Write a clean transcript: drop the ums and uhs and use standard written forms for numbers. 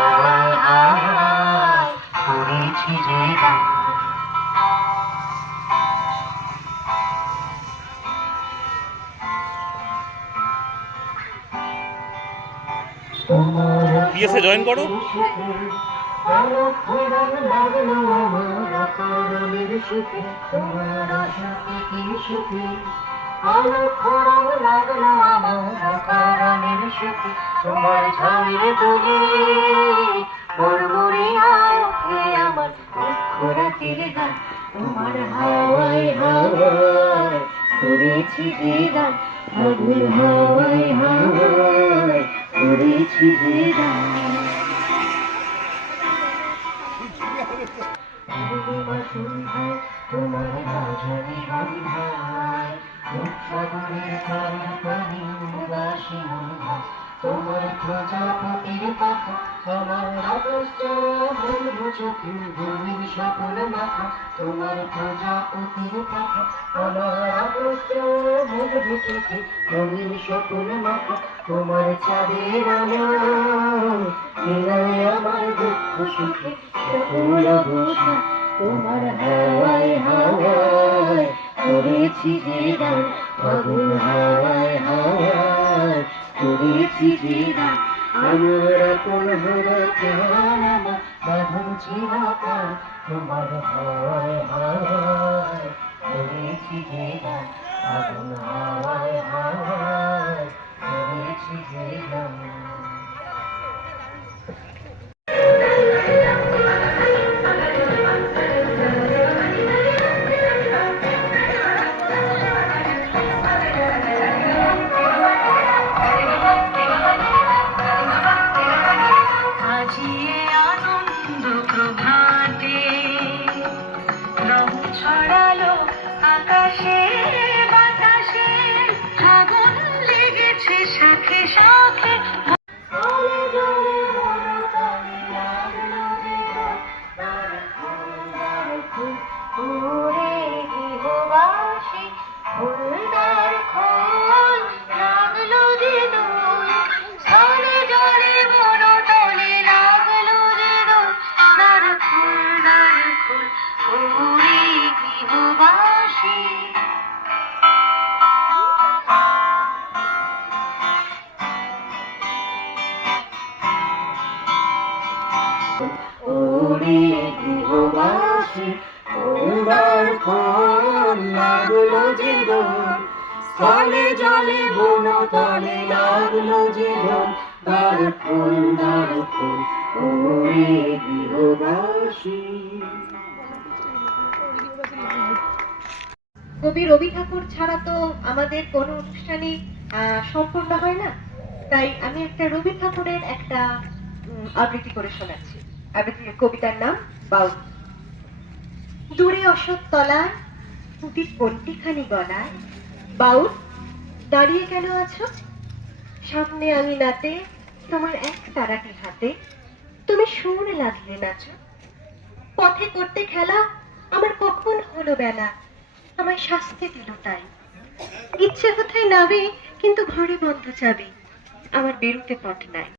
হাওয়ায় হাওয়ায় করেছি যে গান। পিএসএ জয়েন করো। তোমার ঝড়ের দোলে মরমরিয়া ওঠে আমার দুঃখ রাতের গান। তোমার হাওয়ায় হাওয়ায় করেছি যে গান, আগুন হাওয়ায় হাওয়ায় করেছি যে গান। সন্ধ্যায় তোমার রাজনী গন্ধায় সাগরের পানি উদাসী মন্ধায় তোমার প্রজাপতির পাখা আমার চোখে গভীর স্বপ্ন মাখা। তোমার প্রজাপতির পাখা আমার চোখে গভীর স্বপ্ন মাখা। তোমার চাঁদের আলো মিলায় আমার দুঃখ সুখে সকল অবস্থা। তোমার হাওয়ায় হাওয়ায় করেছি যে গান, আগুন হাওয়ায় হাওয়ায় করেছি যে গান। আমার আপন হলো কেমন আমার বাঁধন চিরকাল। তোমার হাওয়ায় হাওয়ায় করেছি যে গান, আগুন হাওয়ায় হাওয়ায় করেছি যে গান। ছড়ালো আকাশে বাতাসে, আগুন লেগেছে শাখে শাখে। ফুলদার খোল লাগলো যে দোল, স্থলে জলে বড় তলে লাগলো যে দোল। দ্বার খোল ওরে গৃহবাসী। ওরে গৃহবাসী ফুলদার খোল লাগলো যে দোল, স্থলে জলে বন তলে লাগলো যে দোল। দ্বার খোল ওরে গৃহবাসী। কবি রবি ঠাকুর ছাড়া তো আমাদের কোনো অনুষ্ঠানই সম্পূর্ণ হয় না, তাই আমি একটা রবি ঠাকুরের একটা আবৃত্তি করে শোনাচ্ছি। আবৃত্তির কবিতার নাম বাউল। দূরে অশোক তলায় পুঁতির পন্টিখানি গলায়, বাউল দাঁড়িয়ে কেন আছো? সামনে আমি নাতে তোমার এক তারাটি হাতে, তুমি সুর লাগলে নাচো। পথে করতে খেলা আমার কখন হলো বেলা, আমায় শাস্তি দিল তাই। ইচ্ছে কোথায় নাবে কিন্তু ঘরে বন্ধ চাবি, আমার বেরোতে পথ নাই।